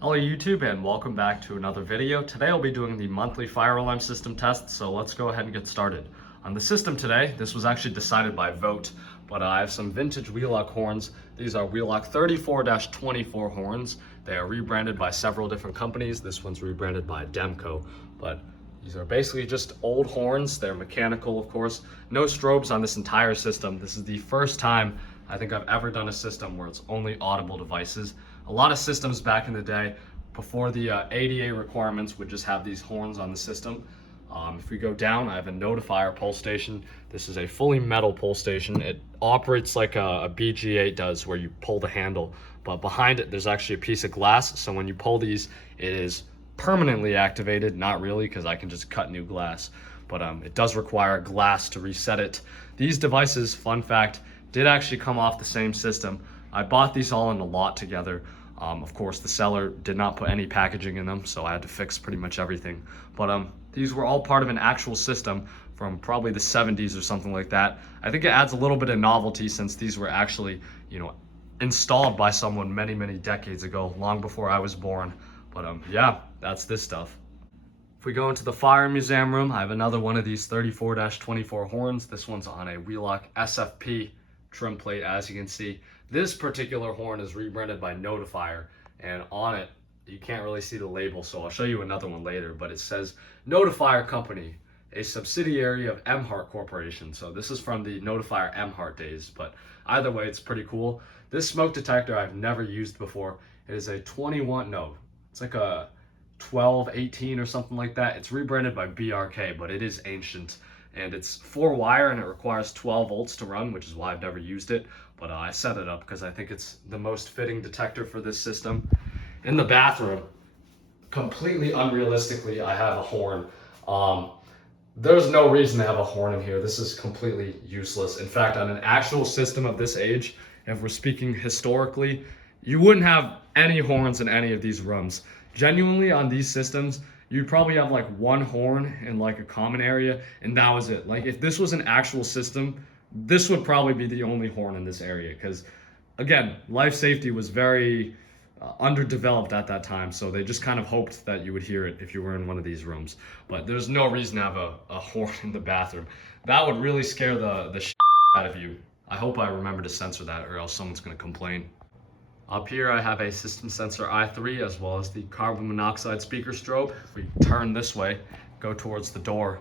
Hello YouTube and welcome back to another video. Today I'll be doing the monthly fire alarm system test, so let's go ahead and get started. On the system today, this was actually decided by vote, but I have some vintage Wheelock horns. These are Wheelock 34-24 horns. They are rebranded by several different companies. This one's rebranded by Demco, but these are basically just old horns. They're mechanical, of course. No strobes on this entire system. This is the first time I think I've ever done a system where it's only audible devices. A lot of systems back in the day, before the ADA requirements, would just have these horns on the system. If we go down, I have a notifier pull station. This is a fully metal pull station. It operates like a BG8 does, where you pull the handle, but behind it there's actually a piece of glass, so when you pull these, it is permanently activated. Not really, because I can just cut new glass, but it does require glass to reset it. These devices, fun fact, did actually come off the same system. I bought these all in a lot together. Of course, the seller did not put any packaging in them, so I had to fix pretty much everything. But these were all part of an actual system from probably the 70s or something like that. I think it adds a little bit of novelty since these were actually, installed by someone many, many decades ago, long before I was born. But yeah, that's this stuff. If we go into the fire museum room, I have another one of these 34-24 horns. This one's on a Wheelock SFP trim plate, as you can see. This particular horn is rebranded by Notifier, and on it, you can't really see the label, so I'll show you another one later, but it says Notifier Company, a subsidiary of Emhart Corporation. So this is from the Notifier Emhart days, but either way, it's pretty cool. This smoke detector I've never used before. It is a it's like a 12, 18 or something like that. It's rebranded by BRK, but it is ancient. And it's 4-wire and it requires 12 volts to run, which is why I've never used it. But I set it up because I think it's the most fitting detector for this system. In the bathroom, completely unrealistically, I have a horn. There's no reason to have a horn in here. This is completely useless. In fact, on an actual system of this age, if we're speaking historically, you wouldn't have any horns in any of these rooms. Genuinely, on these systems, you'd probably have like one horn in like a common area, and that was it. Like if this was an actual system, this would probably be the only horn in this area, because again, life safety was very underdeveloped at that time, so they just kind of hoped that you would hear it if you were in one of these rooms. But there's no reason to have a horn in the bathroom. That would really scare the shit out of you. I hope I remember to censor that, or else someone's going to complain. Up here I have a system sensor i3 as well as the carbon monoxide speaker strobe. If we turn this way, go towards the door,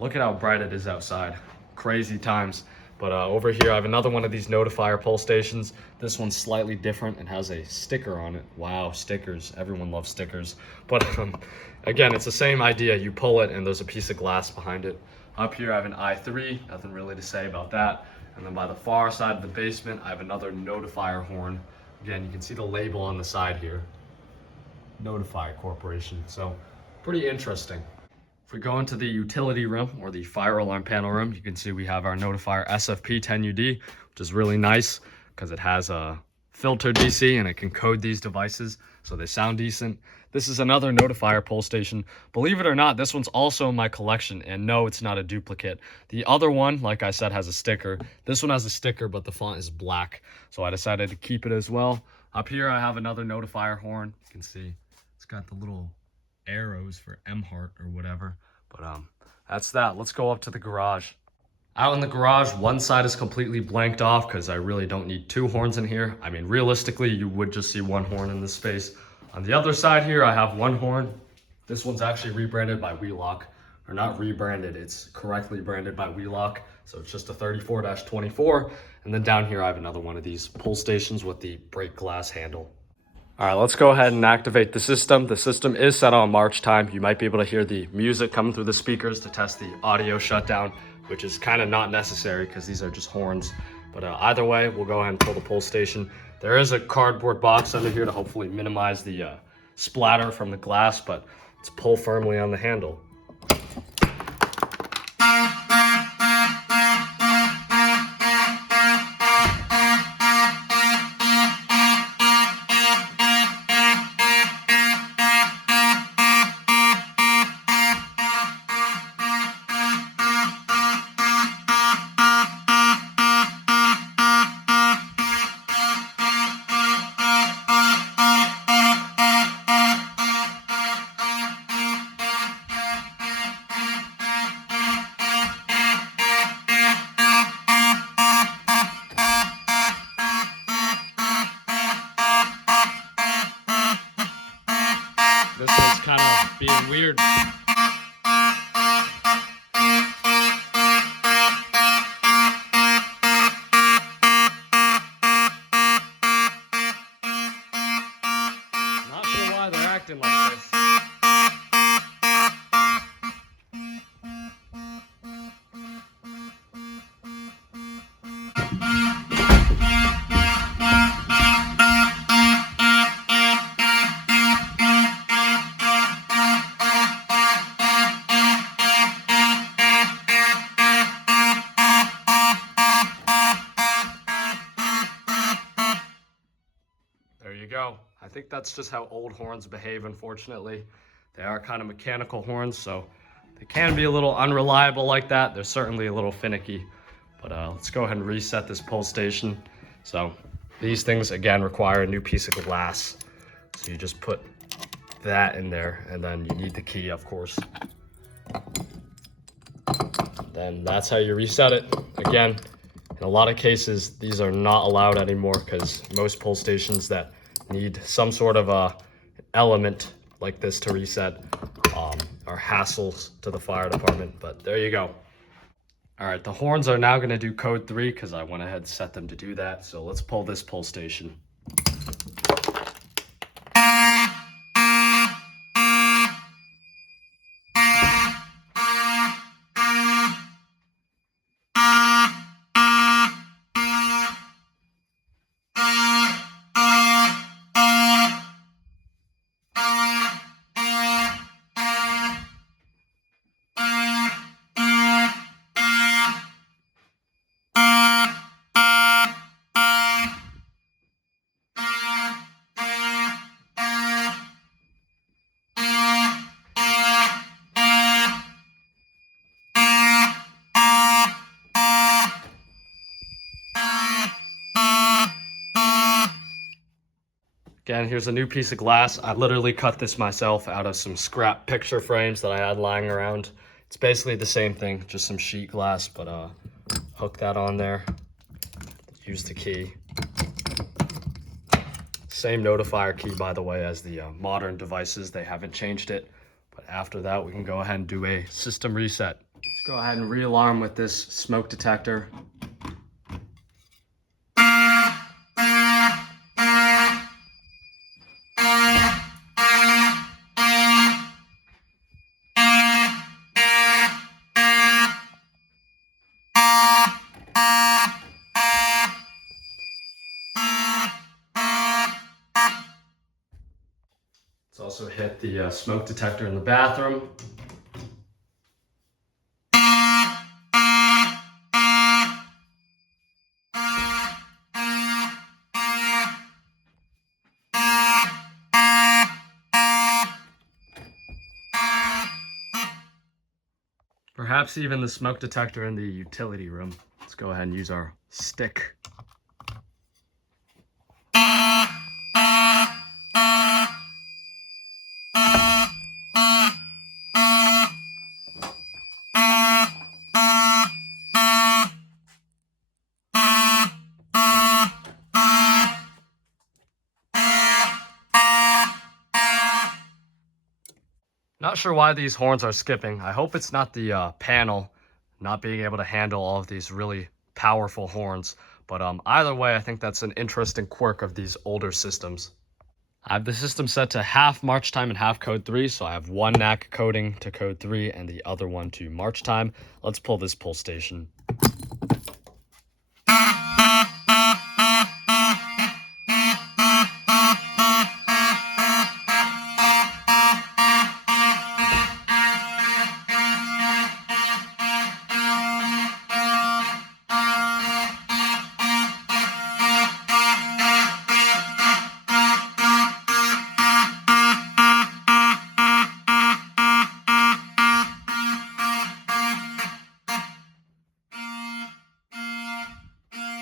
look at how bright it is outside. Crazy times. But over here I have another one of these notifier pull stations. This one's slightly different and has a sticker on it. Wow, stickers. Everyone loves stickers. But again, it's the same idea. You pull it and there's a piece of glass behind it. Up here I have an i3, nothing really to say about that. And then by the far side of the basement, I have another notifier horn. Again, you can see the label on the side here, Notifier Corporation. So pretty interesting. If we go into the utility room or the fire alarm panel room, you can see we have our Notifier SFP 10UD, which is really nice because it has a filter DC and it can code these devices so they sound decent. This is another Notifier pull station. Believe it or not, this one's also in my collection, and no, it's not a duplicate. The other one, like I said, has a sticker. This one has a sticker, but the font is black, so I decided to keep it as well. Up here, I have another Notifier horn. You can see it's got the little arrows for Emhart or whatever, but that's that. Let's go up to the garage. Out in the garage, one side is completely blanked off because I really don't need two horns in here. I mean, realistically, you would just see one horn in this space. On the other side here, I have one horn. This one's actually rebranded by Wheelock. Or not rebranded, it's correctly branded by Wheelock. So it's just a 34-24. And then down here, I have another one of these pull stations with the break glass handle. All right, let's go ahead and activate the system. The system is set on march time. You might be able to hear the music coming through the speakers to test the audio shutdown, which is kind of not necessary because these are just horns. But either way, we'll go ahead and pull the pull station. There is a cardboard box under here to hopefully minimize the splatter from the glass, but let's pull firmly on the handle. being weird. Not sure why they're acting like this. There you go. I think that's just how old horns behave, unfortunately. They are kind of mechanical horns, so they can be a little unreliable like that. They're certainly a little finicky. But let's go ahead and reset this pull station. So these things, again, require a new piece of glass. So you just put that in there, and then you need the key, of course. Then that's how you reset it. Again, in a lot of cases, these are not allowed anymore because most pull stations that need some sort of element like this to reset are hassles to the fire department, but there you go. All right, the horns are now gonna do code 3 because I went ahead and set them to do that. So let's pull this pull station. Again, here's a new piece of glass. I literally cut this myself out of some scrap picture frames that I had lying around. It's basically the same thing, just some sheet glass, but hook that on there, use the key. Same notifier key, by the way, as the modern devices. They haven't changed it. But after that, we can go ahead and do a system reset. Let's go ahead and re-alarm with this smoke detector. Let's also hit the smoke detector in the bathroom. Perhaps even the smoke detector in the utility room. Let's go ahead and use our stick. Not sure why these horns are skipping. I hope it's not the panel not being able to handle all of these really powerful horns. But either way, I think that's an interesting quirk of these older systems. I have the system set to half march time and half code 3. So I have one knack coding to code 3 and the other one to march time. Let's pull this pull station.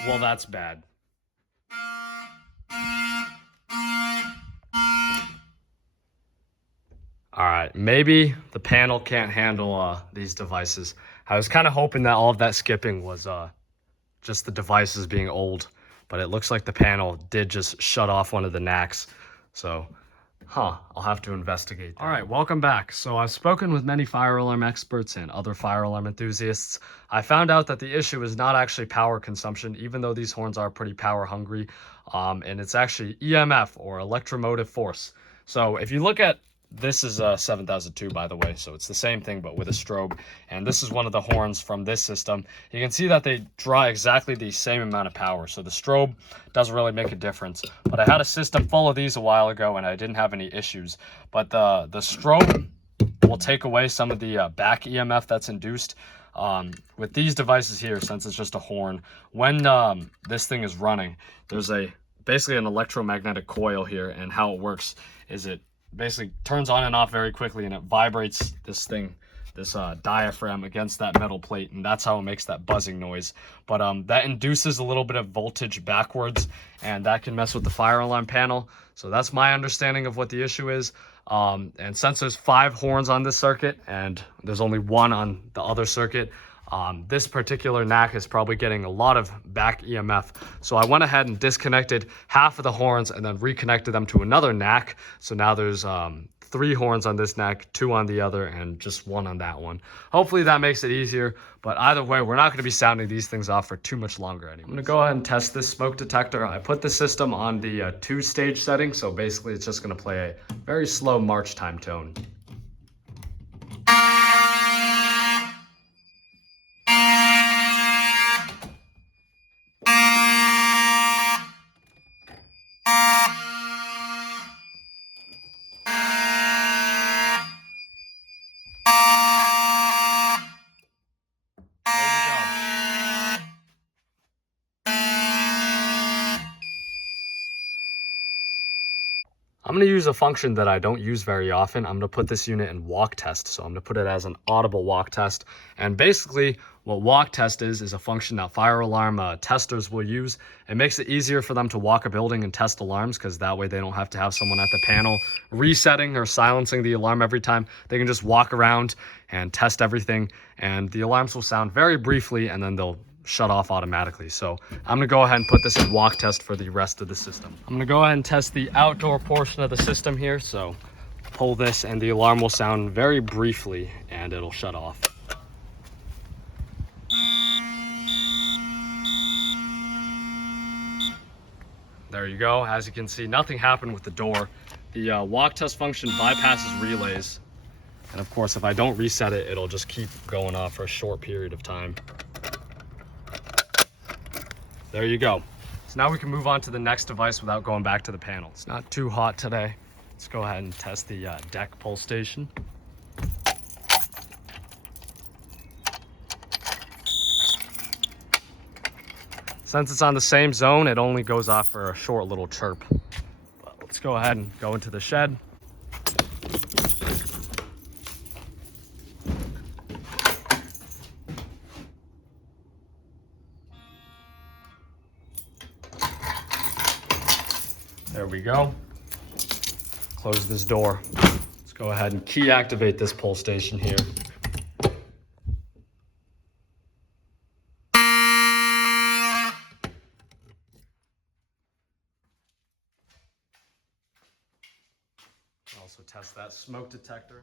Well, that's bad. All right, maybe the panel can't handle these devices. I was kind of hoping that all of that skipping was just the devices being old, but it looks like the panel did just shut off one of the knacks. So I'll have to investigate that. All right, welcome back. So I've spoken with many fire alarm experts and other fire alarm enthusiasts. I found out that the issue is not actually power consumption, even though these horns are pretty power hungry, and it's actually EMF, or electromotive force. So if you look at, this is a 7002, by the way, so it's the same thing but with a strobe, and this is one of the horns from this system. You can see that they draw exactly the same amount of power, so the strobe doesn't really make a difference. But I had a system full of these a while ago and I didn't have any issues, but the strobe will take away some of the back EMF that's induced. With these devices here, since it's just a horn, when this thing is running, there's basically an electromagnetic coil here, and how it works is it basically turns on and off very quickly, and it vibrates this thing, this diaphragm, against that metal plate, and that's how it makes that buzzing noise. But that induces a little bit of voltage backwards, and that can mess with the fire alarm panel. So that's my understanding of what the issue is. And since there's 5 horns on this circuit and there's only 1 on the other circuit, this particular NAC is probably getting a lot of back EMF. So I went ahead and disconnected half of the horns and then reconnected them to another NAC. So now there's 3 horns on this NAC, 2 on the other, and just 1 on that one. Hopefully that makes it easier, but either way, we're not going to be sounding these things off for too much longer anymore. I'm going to go ahead and test this smoke detector. I put the system on the 2-stage setting, so basically it's just going to play a very slow march time tone. I'm going to use a function that I don't use very often. I'm going to put this unit in walk test. So I'm going to put it as an audible walk test. And basically what walk test is a function that fire alarm testers will use. It makes it easier for them to walk a building and test alarms, because that way they don't have to have someone at the panel resetting or silencing the alarm every time. They can just walk around and test everything, and the alarms will sound very briefly and then they'll shut off automatically. So I'm gonna go ahead and put this in walk test for the rest of the system. I'm gonna go ahead and test the outdoor portion of the system here. So pull this and the alarm will sound very briefly and it'll shut off. There you go. As you can see, nothing happened with the door. The walk test function bypasses relays. And of course, if I don't reset it, it'll just keep going off for a short period of time. There you go. So now we can move on to the next device without going back to the panel. It's not too hot today. Let's go ahead and test the deck pull station. Since it's on the same zone, it only goes off for a short little chirp. But let's go ahead and go into the shed. There we go. Close this door. Let's go ahead and key activate this pull station here. Also test that smoke detector.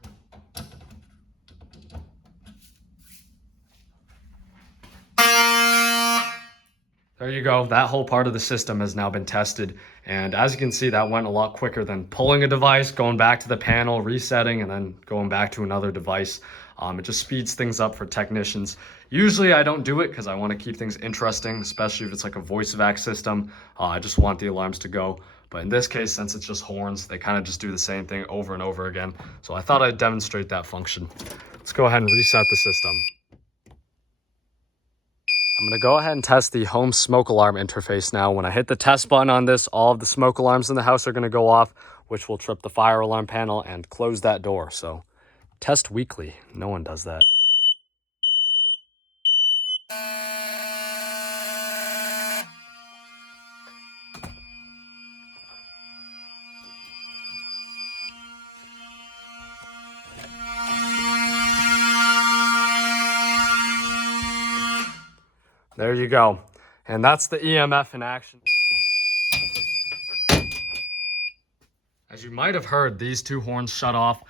There you go. That whole part of the system has now been tested. And as you can see, that went a lot quicker than pulling a device, going back to the panel, resetting, and then going back to another device. It just speeds things up for technicians. Usually I don't do it because I want to keep things interesting, especially if it's like a voice evac system. I just want the alarms to go. But in this case, since it's just horns, they kind of just do the same thing over and over again. So I thought I'd demonstrate that function. Let's go ahead and reset the system. I'm going to go ahead and test the home smoke alarm interface now. When I hit the test button on this, all of the smoke alarms in the house are going to go off, which will trip the fire alarm panel and close that door. So test weekly. No one does that. There you go. And that's the EMF in action. As As you might have heard, these two horns shut off.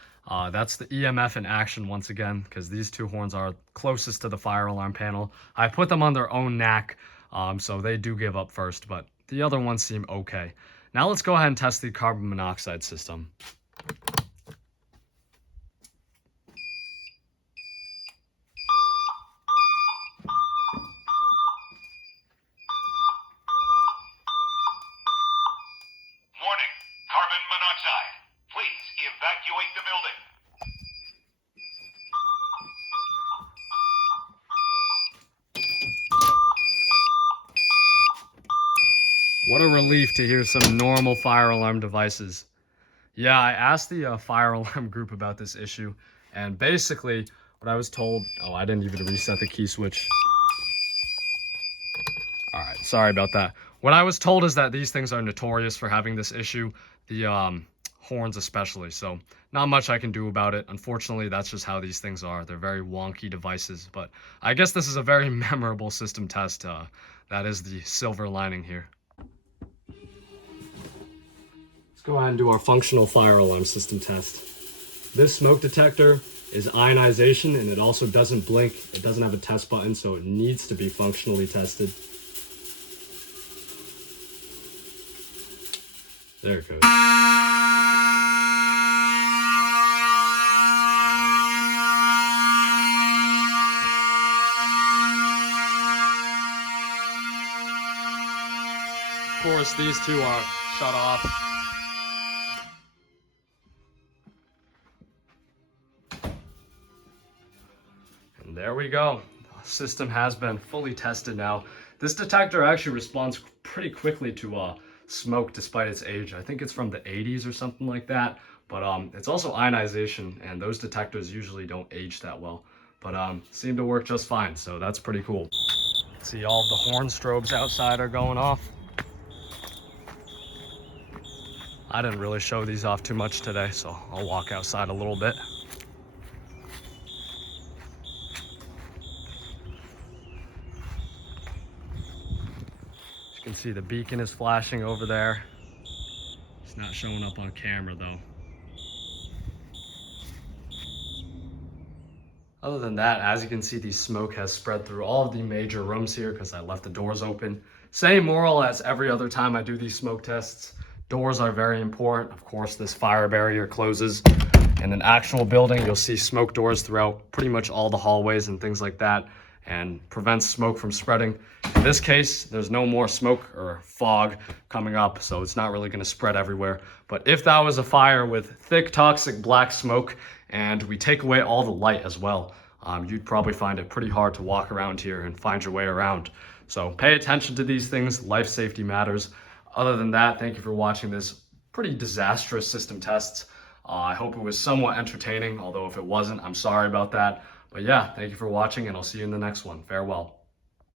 That's the EMF in action once again, because these two horns are closest to the fire alarm panel. I put them on their own knack, so they do give up first, but the other ones seem okay. Now let's go ahead and test the carbon monoxide system. Warning, carbon monoxide. Please evacuate the building. What a relief to hear some normal fire alarm devices. Yeah, I asked the fire alarm group about this issue, and basically what I was told, oh, I didn't even reset the key switch. All right, sorry about that. What I was told is that these things are notorious for having this issue, the horns especially, so not much I can do about it. Unfortunately, that's just how these things are. They're very wonky devices, but I guess this is a very memorable system test. That is the silver lining here. Let's go ahead and do our functional fire alarm system test. This smoke detector is ionization, and it also doesn't blink. It doesn't have a test button, so it needs to be functionally tested. There it goes. Of course, these two are shut off. And there we go. The system has been fully tested now. This detector actually responds pretty quickly to smoke despite its age. I think it's from the 80s or something like that. But it's also ionization, and those detectors usually don't age that well. But seem to work just fine, so that's pretty cool. See, all of the horn strobes outside are going off. I didn't really show these off too much today, so I'll walk outside a little bit. You can see the beacon is flashing over there. It's not showing up on camera though. Other than that, as you can see, the smoke has spread through all of the major rooms here because I left the doors open. Same moral as every other time I do these smoke tests. Doors are very important. Of course, this fire barrier closes. In an actual building, you'll see smoke doors throughout pretty much all the hallways and things like that, and prevents smoke from spreading. In this case, there's no more smoke or fog coming up, so it's not really going to spread everywhere. But if that was a fire with thick, toxic black smoke, and we take away all the light as well, you'd probably find it pretty hard to walk around here and find your way around. So pay attention to these things. Life safety matters. Other than that, thank you for watching this pretty disastrous system tests. I hope it was somewhat entertaining, although if it wasn't, I'm sorry about that. But yeah, thank you for watching, and I'll see you in the next one. Farewell.